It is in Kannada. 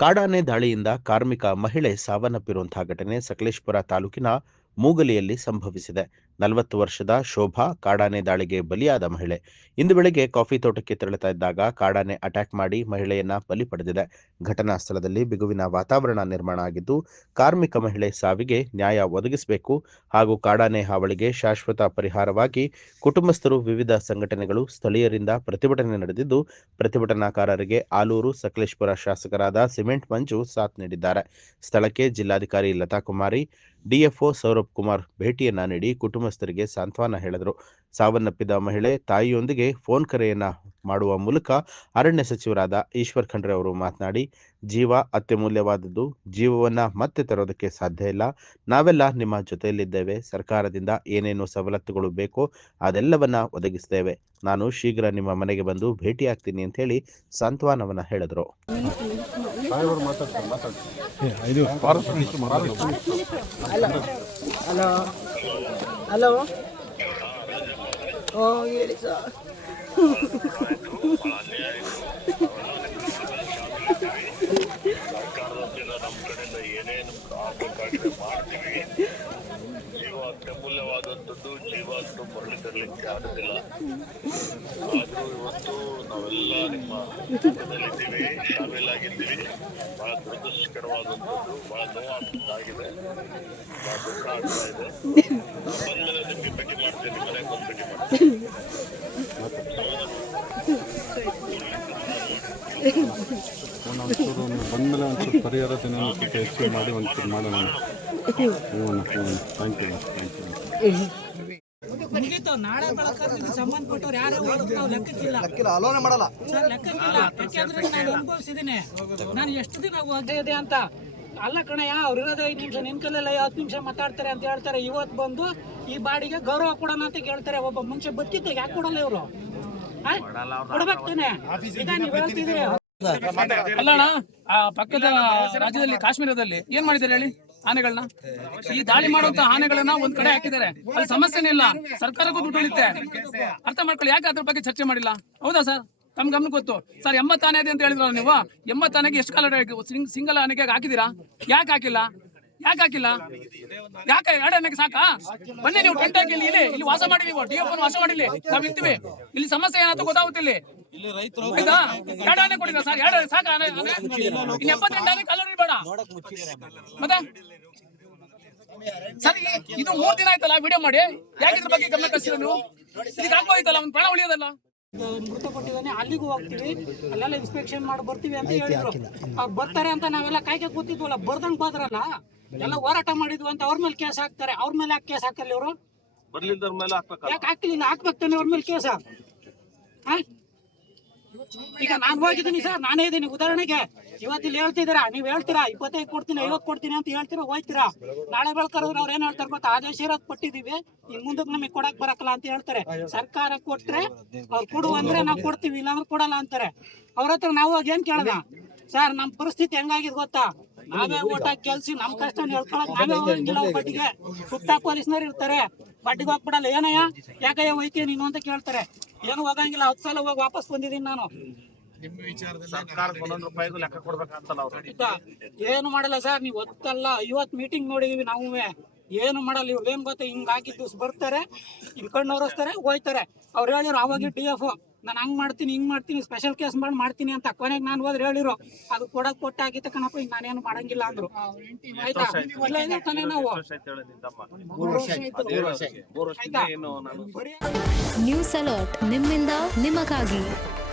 ಕಾಡಾನೆ ದಾಳಿಯಿಂದ ಕಾರ್ಮಿಕ ಮಹಿಳೆ ಸಾವನ್ನಪ್ಪಿರುವಂತಹ ಘಟನೆ ಸಕಲೇಶಪುರ ತಾಲೂಕಿನ ಮೂಗಲಿಯಲ್ಲಿ ಸಂಭವಿಸಿದೆ. 40 ವರ್ಷದ ಶೋಭಾ ಕಾಡಾನೆ ದಾಳಿಗೆ ಬಲಿಯಾದ ಮಹಿಳೆ. ಇಂದು ಬೆಳಗ್ಗೆ ಕಾಫಿ ತೋಟಕ್ಕೆ ತೆರಳುತ್ತಾ ಇದ್ದಾಗ ಕಾಡಾನೆ ಅಟ್ಯಾಕ್ ಮಾಡಿ ಮಹಿಳೆಯನ್ನ ಬಲಿ ಪಡೆದಿದೆ. ಘಟನಾ ಸ್ಥಳದಲ್ಲಿ ಬಿಗುವಿನ ವಾತಾವರಣ ನಿರ್ಮಾಣ ಆಗಿದ್ದು, ಕಾರ್ಮಿಕ ಮಹಿಳೆ ಸಾವಿಗೆ ನ್ಯಾಯ ಒದಗಿಸಬೇಕು ಹಾಗೂ ಕಾಡಾನೆ ಹಾವಳಿಗೆ ಶಾಶ್ವತ ಪರಿಹಾರವಾಗಿ ಕುಟುಂಬಸ್ಥರು, ವಿವಿಧ ಸಂಘಟನೆಗಳು, ಸ್ಥಳೀಯರಿಂದ ಪ್ರತಿಭಟನೆ ನಡೆದಿದ್ದು, ಪ್ರತಿಭಟನಾಕಾರರಿಗೆ ಆಲೂರು, ಸಕಲೇಶಪುರ ಶಾಸಕರಾದ ಸಿಮೆಂಟ್ ಮಂಜು ಸಾಥ್ ನೀಡಿದ್ದಾರೆ. ಸ್ಥಳಕ್ಕೆ ಜಿಲ್ಲಾಧಿಕಾರಿ ಲತಾ ಕುಮಾರಿ, ಡಿಎಫ್ಒ ಸೌರಭ್ ಕುಮಾರ್ ಭೇಟಿಯನ್ನ ನೀಡಿ ಕುಟುಂಬಸ್ಥರಿಗೆ ಸಾಂತ್ವನ ಹೇಳಿದರು. ಸಾವನ್ನಪ್ಪಿದ ಮಹಿಳೆ ತಾಯಿಯೊಂದಿಗೆ ಫೋನ್ ಕರೆಯನ್ನ ಮಾಡುವ ಮೂಲಕ ಅರಣ್ಯ ಸಚಿವರಾದ ಈಶ್ವರ್ ಖಂಡ್ರೆ ಅವರು ಮಾತನಾಡಿ, ಜೀವ ಅತ್ಯಮೂಲ್ಯವಾದದ್ದು, ಜೀವವನ್ನ ಮತ್ತೆ ತರೋದಕ್ಕೆ ಸಾಧ್ಯ ಇಲ್ಲ. ನಾವೆಲ್ಲ ನಿಮ್ಮ ಜೊತೆಯಲ್ಲಿದ್ದೇವೆ. ಸರ್ಕಾರದಿಂದ ಏನೇನು ಸವಲತ್ತುಗಳು ಬೇಕೋ ಅದೆಲ್ಲವನ್ನ ಒದಗಿಸ್ತೇವೆ. ನಾನು ಶೀಘ್ರ ನಿಮ್ಮ ಮನೆಗೆ ಬಂದು ಭೇಟಿಯಾಗ್ತೀನಿ ಅಂತ ಹೇಳಿ ಸಾಂತ್ವನವನ್ನ ಹೇಳಿದರು. ಹಲೋ, ಹೇಳಿ ಸರ್. ಸರ್ಕಾರದಿಂದ ನಮ್ಮ ಕಡೆಯಿಂದ ಏನೇನು ಆಗಬೇಕಾಗಿದೆ ಮಾಡ್ತೀವಿ. ಜೀವ ಅತ್ಯಮೂಲ್ಯವಾದಂಥದ್ದು, ಜೀವ ಅಂತೂ ಮರಳಿ ತರಲಿಕ್ಕೆ ಆಗೋದಿಲ್ಲ. ಆದರೂ ಇವತ್ತು ನಾವೆಲ್ಲ ನಿಮ್ಮ ಜೊತೆಯಲ್ಲಿದ್ದೀವಿ, ಶಾಮೀಲಾಗಿದ್ದೀವಿ. ಬಹಳ ದುರದೃಷ್ಟಕರವಾದಂಥದ್ದು, ಬಹಳ ನೋವಾಗಿದೆ, ಬಹಳ ದುಃಖ ಆಗ್ತಾ ಇದೆ. ಬಂದ್ಮೇಲೆ ನಿಮಗೆ ಭೇಟಿ ಮಾಡ್ತೀನಿ, ನಿಮ್ಮ ಮನೆಗೆ ಬಂದು ಭೇಟಿ ಮಾಡ್ತೀನಿ. ಒಂಚೂರು ಬಂದಮೇಲೆ ಒಂಚೂರು ಪರಿಹಾರ ದಿನ ಹೆಚ್ಚು ಮಾಡಿ ಒಂಚೂರು ಮಾಡೋಣ. Thank you. ಮುಗೀತು. ನಾಳೆ ಬೆಳಗ್ಗೆ ಸಂಬಂಧಪಟ್ಟವ್ರು ಯಾರು ಲೆಕ್ಕಕ್ಕಿಲ್ಲ ಸರ್, ಲೆಕ್ಕಕ್ಕಿಲ್ಲ. ಯಾಕೆಂದ್ರೆ ನಾನು ಅನುಭವಿಸಿದ್ದೀನಿ. ನಾನು ಎಷ್ಟು ದಿನ ಹೋಗಿದೆ ಅಂತ ಅಲ್ಲ ಕಣಯ್ಯ. ಅವ್ರು ಇರೋದು 5 ನಿಮಿಷ, ನಿನ್ ಕೈಲೆಲ್ಲ 10 ನಿಮಿಷ ಮಾತಾಡ್ತಾರೆ ಅಂತ ಹೇಳ್ತಾರೆ. ಇವತ್ತು ಬಂದು ಈ ಬಾಡಿಗೆ ಗೌರವ ಕೊಡೋಣ ಅಂತ ಕೇಳ್ತಾರೆ. ಒಬ್ಬ ಮನುಷ್ಯ ಬದುಕಿದ್ದಾಗ ಯಾಕೆ ಕೊಡಲ್ಲ ಇವರು? ಕೊಡ್ಬೇಕ್ತಾನೆ. ಈಗ ನೀವು ಹೇಳ್ತಿದ್ದೀರಿ ಅಲ್ಲಣ್ಣ, ಆ ಪಕ್ಕದ ರಾಜ್ಯದಲ್ಲಿ ಕಾಶ್ಮೀರದಲ್ಲಿ ಏನ್ ಮಾಡಿದ್ದಾರೆ ಹೇಳಿ? ಆನೆಗಳನ್ನ, ಈ ದಾಳಿ ಮಾಡುವಂತ ಆನೆಗಳನ್ನ ಒಂದ್ ಕಡೆ ಹಾಕಿದ್ದಾರೆ. ಅಲ್ಲಿ ಸಮಸ್ಯೆನೇ ಇಲ್ಲ, ಸರ್ಕಾರಕ್ಕೂ ದುಡ್ಡು ಉಳಿತೆ. ಅರ್ಥ ಮಾಡ್ಕೊಳ್ಳಿ. ಯಾಕೆ ಅದ್ರ ಬಗ್ಗೆ ಚರ್ಚೆ ಮಾಡಿಲ್ಲ? ಹೌದಾ ಸರ್? ತಮ್ ಗಮನ ಗೊತ್ತು ಸರ್. 80 ಆನೆ ಇದೆ ಅಂತ ಹೇಳಿದ್ರ ನೀವು. 80 ಆನೆಗೆ ಎಷ್ಟು ಕಾಲ ಸಿಂಗಲ್ ಆನೆಗೆ ಹಾಕಿದೀರಾ? ಯಾಕೆ ಹಾಕಿಲ್ಲ? ಯಾಕೆ 2 ಆನೆಗೆ ಸಾಕಾ? ಬನ್ನಿ ನೀವು ಟೆಂಟ್ ಹಾಕಿ ಇಲ್ಲಿ ವಾಸ ಮಾಡಿ. ನೀವು ಡಿಎಫ್ ವಾಸ ಮಾಡಿಲಿ, ನಾವ್ ಇರ್ತೀವಿ. ಇಲ್ಲಿ ಸಮಸ್ಯೆ ಏನಾದ್ರು ಗೊತ್ತಾಗುತ್ತಿಲ್ಲ. ಆಯ್ತಾ? 2 ಆನೆ ಕೊಡಿಲ್ಲ ಸರ್, 2 ಸಾಕ ಆನೆ. ಇನ್ನು 78 ಆನೆ ಕಲರ್ ಬೇಡ ಮತ್ತೆ ಸರ್. ಇದು 3 ದಿನ ಆಯ್ತಲ್ಲ ವಿಡಿಯೋ ಮಾಡಿ. ಯಾಕೆ ಇದ್ರ ಬಗ್ಗೆ ಗಮನ ಕಳಿಸಿಲ್ಲ ನೀವು? ಇದಕ್ಕೆ ಆಗ್ಬೋದಿತ್ತಲ್ಲ, ಒಂದು ಪ್ರಾಣ ಉಳಿಯೋದಲ್ಲ. ಮೃತಪಟ್ಟಿದ್ದಾನೆ, ಅಲ್ಲಿಗೂ ಹೋಗ್ತೀವಿ, ಅಲ್ಲೆಲ್ಲ ಇನ್ಸ್ಪೆಕ್ಷನ್ ಮಾಡಿ ಬರ್ತೀವಿ ಅಂತ ಹೇಳಿದ್ರು. ಅವ್ರು ಬರ್ತಾರೆ ಅಂತ ನಾವೆಲ್ಲ ಕಾಯ್ಕೆ ಕೂತಿದ್ವಲ್ಲ. ಬರ್ದಂಗ್ ಬಾದ್ರಲ್ಲ, ಎಲ್ಲ ಹೋರಾಟ ಮಾಡಿದ್ವಿ ಅಂತ ಅವ್ರ ಮೇಲೆ ಕೇಸ್ ಹಾಕ್ತಾರೆ. ಅವ್ರ ಮೇಲೆ ಯಾಕೆ ಕೇಸ್ ಹಾಕಲ್ಲ ಇವರು? ಯಾಕೆ ಹಾಕ್ಲಿಲ್ಲ? ಹಾಕ್ಬೇಕ್ತಾನೆ ಅವ್ರ ಮೇಲೆ ಕೇಸ. ಈಗ ನಾನು ಹೋಗಿದ್ದೀನಿ ಸರ್, ನಾನೇ ಇದ್ದೀನಿ. ಉದಾಹರಣೆಗೆ ಇವತ್ತಿಲ್ಲಿ ಹೇಳ್ತಿದ್ದೀರಾ, ನೀವ್ ಹೇಳ್ತೀರಾ 25 ಕೊಡ್ತೀನಿ, 50 ಕೊಡ್ತೀನಿ ಅಂತ ಹೇಳ್ತೀರಾ, ಹೋಯ್ತೀರಾ. ನಾಳೆ ಬೆಳಕರವ್ರು ಅವ್ರು ಏನ್ ಹೇಳ್ತಾರೆ ಗೊತ್ತಾ? ಆದೇಶ ಇರೋದ್ ಕೊಟ್ಟಿದೀವಿ, ಇನ್ ಮುಂದಕ್ಕೆ ನಮಗೆ ಕೊಡಕ್ ಬರಕಲ್ಲ ಅಂತ ಹೇಳ್ತಾರೆ. ಸರ್ಕಾರ ಕೊಟ್ರೆ ಅವ್ರು ಕೊಡು ಅಂದ್ರೆ ನಾವು ಕೊಡ್ತೀವಿ, ಇಲ್ಲಾಂದ್ರೆ ಕೊಡಲ್ಲ ಅಂತಾರೆ. ಅವ್ರ ಹತ್ರ ನಾವು ಹೋಗಿ ಏನ್ ಕೇಳೋಣ? ಸರ್, ನಮ್ ಪರಿಸ್ಥಿತಿ ಹೆಂಗಾಗಿದ್ ಗೊತ್ತಾ? ನಾವೇ ಓಟ್ ಹಾಕಿ ಕೆಲ್ಸಿ ನಮ್ ಕಷ್ಟ ಹೇಳ್ಕೊಳಕ್ ನಾವೇ ಹೋಗಂಗಿಲ್ಲ. ಬಡ್ಡಿಗೆ ಸುತ್ತ ಪೊಲೀಸ್ನವ್ರು ಇರ್ತಾರೆ, ಬಡ್ಡಿಗೆ ಹೋಗ್ಬಿಡಲ್ಲ. ಏನಯ್ಯ ಯಾಕಯ್ಯ ಹೋಯ್ತೀಯ ನೀನು ಅಂತ ಕೇಳ್ತಾರೆ. ಏನು ಹೋಗಂಗಿಲ್ಲ. 10 ಸಲ ಹೋಗಿ ವಾಪಸ್ ಬಂದಿದ್ದೀನಿ ನಾನು. ಏನು ಮಾಡಲ್ಲ ಸರ್. ನೀವು ಹೊತ್ತಲ್ಲ 50 ಮೀಟಿಂಗ್ ನೋಡಿದೀವಿ ನಾವು. ಏನು ಮಾಡಲ್ಲ. ಇವ್ರು ಏನ್ ಗೊತ್ತಾ? ಹಿಂಗ್ ಹಾಕಿದ ದಿವ್ಸ ಬರ್ತಾರೆ, ಇಲ್ಕೊಂಡು ಹೊರಸ್ತಾರೆ, ಹೋಯ್ತಾರೆ. ಅವ್ರು ಹೇಳಿರು ಅವಾಗ DF ನಾನು ಹಂಗ್ ಮಾಡ್ತೀನಿ, ಹಿಂಗ್ ಮಾಡ್ತೀನಿ, ಸ್ಪೆಷಲ್ ಕೇಸ್ ಮಾಡ್ತೀನಿ ಅಂತ. ಕೊನೆಗೆ ನಾನು ಹೋದ್ರೆ ಹೇಳಿರು ಅದು ಕೊಟ್ಟಾಗಿತ್ತ ಕಣಪ್ಪ, ಈಗ ನಾನೇನು ಮಾಡಂಗಿಲ್ಲ ಅಂದ್ರು. ಆಯ್ತಾ? ತಾನೇ ನಾವು ನ್ಯೂಸ್ ಅಲರ್ಟ್, ನಿಮ್ಮಿಂದ ನಿಮಗಾಗಿ.